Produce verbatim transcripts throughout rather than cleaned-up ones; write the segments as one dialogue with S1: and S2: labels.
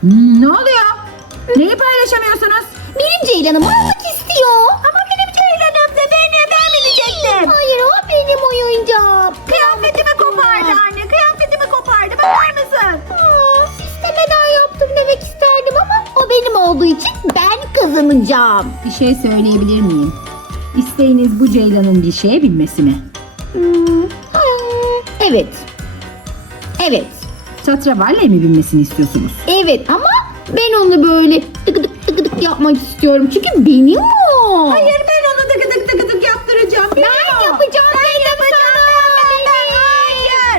S1: Hmm, ne oluyor? Neyi paylaşamıyorsunuz?
S2: Benim Ceylan'ım almak istiyor.
S1: Ama benim Ceylan'ım da ben, ben bilecektim.
S2: Hayır o benim oyuncağım.
S1: Kıyafetimi kopardı anne. Kıyafetimi kopardı. Bakar mısın?
S2: Aa, istemeden yaptım demek isterdim ama o benim olduğu için ben kazanacağım.
S1: Bir şey söyleyebilir miyim? İsteğiniz bu Ceylan'ın bir şeye binmesi mi?
S2: Hmm, ha, evet. Evet.
S1: Tatravalli'ye mi binmesini istiyorsunuz?
S2: Evet ama ben onu böyle tık tık tık tık yapmak istiyorum. Çünkü benim o.
S1: Hayır, ben onu tıkı tık tıkı tık yaptıracağım.
S2: Ben yapacağım. Ben yapacağım.
S1: Hayır.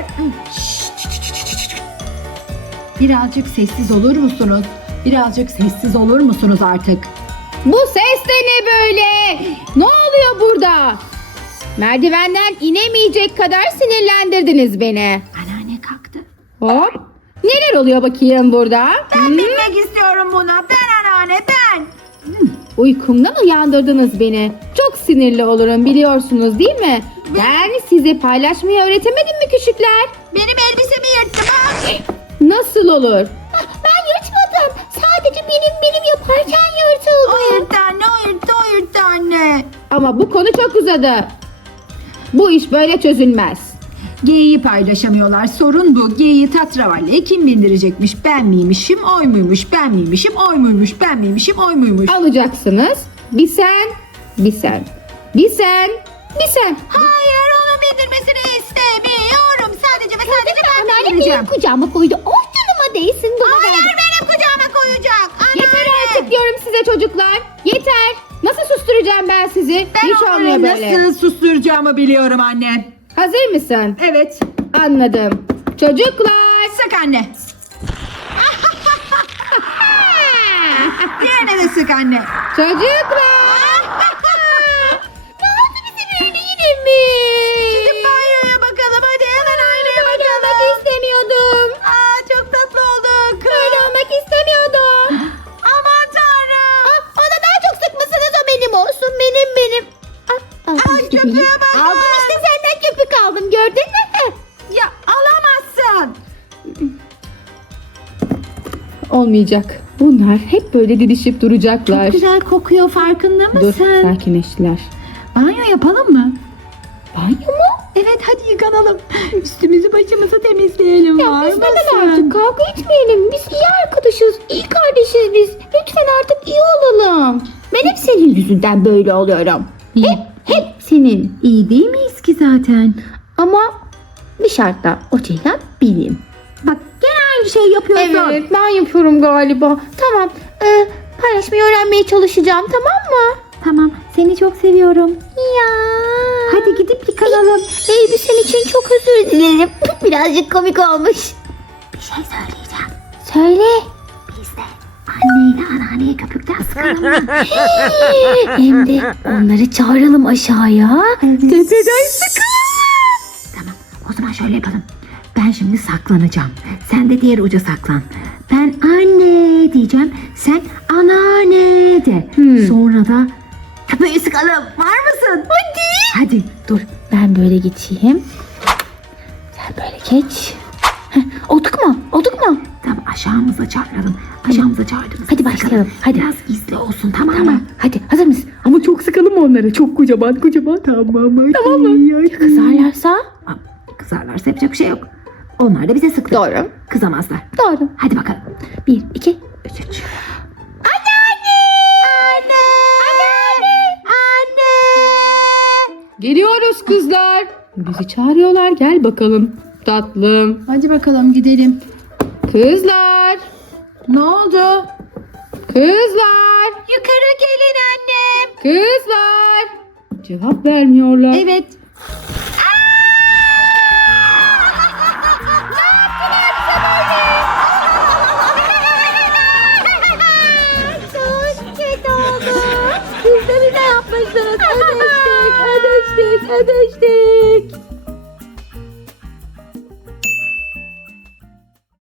S1: Birazcık sessiz olur musunuz? Birazcık sessiz olur musunuz artık?
S3: Bu ses de ne böyle? Ne oluyor burada? Merdivenden inemeyecek kadar sinirlendirdiniz beni.
S1: Anneanne kalktı.
S3: Hop. Neler oluyor bakayım burada?
S1: Ben
S3: Hı?
S1: binmek istiyorum buna. Ben anneanne ben.
S3: Uykumdan uyandırdınız beni. Çok sinirli olurum biliyorsunuz değil mi? Ben size paylaşmayı öğretemedim mi küçükler?
S1: Benim elbisemi yırttı bak.
S3: Nasıl olur?
S2: Ben yırtmadım. Sadece benim benim yaparken yırtıldı.
S1: O yırttı anne, o yırttı, o yırttı anne.
S3: Ama bu konu çok uzadı. Bu iş böyle çözülmez.
S1: Geyiği paylaşamıyorlar. Sorun bu. Geyiği Tatravalli'ye kim bindirecekmiş? Ben miymişim, oy muymuş? Ben miymişim, oy muymuş? Ben miymişim, oy muymuş?
S3: Alacaksınız. Bir sen, bir sen. Bir sen, bir sen.
S1: Hayır, onun bindirmesini istemiyorum. Sadece ve sadece ben
S2: Anneannem
S1: bindireceğim.
S2: benim kucağıma koydu. Oh canıma değsin. Bana
S1: Hayır,
S2: verdi.
S1: benim kucağıma koyacak.
S3: Yeter
S1: Anneanne.
S3: artık diyorum size çocuklar. Yeter. Nasıl susturacağım ben sizi?
S1: Ben
S3: Hiç olmuyor
S1: onları
S3: böyle.
S1: nasıl susturacağımı biliyorum anne.
S3: Hazır mısın?
S1: Evet.
S3: Anladım. Çocuklar.
S1: Sık anne. Diğerine de sık anne.
S3: Çocuklar.
S2: Ne oldu bize böyle yine mi?
S1: Gidip banyoya bakalım. Hadi hemen aynaya
S2: Böyle olmak
S1: bakalım.
S2: istemiyordum.
S1: Aa, çok tatlı olduk.
S2: Böyle olmak istemiyordum.
S1: Aman tanrım.
S2: Ah, ona daha çok sıkmasınız o benim olsun. Benim benim. Ah, aldım
S1: Ay,
S2: işte
S1: köpüğe
S2: benim.
S1: bak.
S2: Aldım işte senden köpük aldım. Gördün mü?
S1: Ya alamazsın.
S3: Olmayacak. Bunlar hep böyle didişip duracaklar.
S1: Güzel kokuyor, farkında
S3: Dur,
S1: mısın?
S3: sakinleştiler.
S1: Banyo yapalım mı?
S3: Banyo mu?
S1: Evet, hadi yıkanalım. Üstümüzü başımızı temizleyelim.
S2: Ya
S1: var
S2: biz neden
S1: mısın?
S2: artık kavga etmeyelim. Biz iyi arkadaşız. İyi kardeşiz biz. Lütfen artık iyi olalım. Ben hep senin yüzünden böyle oluyorum. Hep, hep senin.
S1: İyi değil miyiz ki zaten?
S2: Ama bir şartla o Ceylan benim.
S1: Bak, gene aynı şeyi yapıyorsun.
S2: Evet ben yapıyorum galiba. Tamam e, paylaşmayı öğrenmeye çalışacağım tamam mı?
S1: Tamam, seni çok seviyorum.
S2: Ya.
S1: Hadi gidip yıkanalım.
S2: Elbisen için çok özür dilerim. Birazcık komik olmuş.
S1: Bir şey söyleyeceğim.
S2: Söyle.
S1: Biz de anneyle anneanneye köpükten sıkalım mı?
S2: Hem de onları çağıralım aşağıya. Tepeden
S1: Tamam, o zaman şöyle yapalım. Ben şimdi saklanacağım. Sen de diğer uca saklan. Ben anne diyeceğim. Sen anneanne de.
S2: Hmm.
S1: Sonra da köpüğü sıkalım. Var mısın? Hadi. Hadi dur.
S2: Ben böyle geçeyim. Sen böyle geç. Heh, olduk mu? Olduk mu?
S1: Tamam, aşağımıza çağıralım. Aşağımıza çağırdığımız.
S2: Hadi başlayalım. Hadi.
S1: Biraz gizli olsun, tamam,
S2: Tamam.
S1: mı?
S2: Hadi hazır mısın?
S3: Ama çok sıkalım onları. Çok kocaman kocaman.
S1: Tamam hadi.
S3: Tamam mı?
S1: Hadi.
S2: Kızarlarsa?
S1: Aa, Kızarlarsa yapacak bir şey yok. Onlar da bize sıktı.
S2: Doğru.
S1: Kızamazlar.
S2: Doğru.
S1: Hadi bakalım.
S2: Bir, iki,
S1: Üç, üç.
S2: Anneanne! Anne! Anneanne! Anne!
S3: Geliyoruz kızlar. Bizi çağırıyorlar. Gel bakalım. Tatlım.
S1: Hadi bakalım gidelim.
S3: Kızlar.
S1: Ne oldu?
S3: Kızlar.
S1: Yukarı gelin annem.
S3: Kızlar. Cevap vermiyorlar.
S1: Evet.
S2: Çok kötü oldu. Siz de bize yapmışsınız. Ödeştik, ödeştik, ödeştik.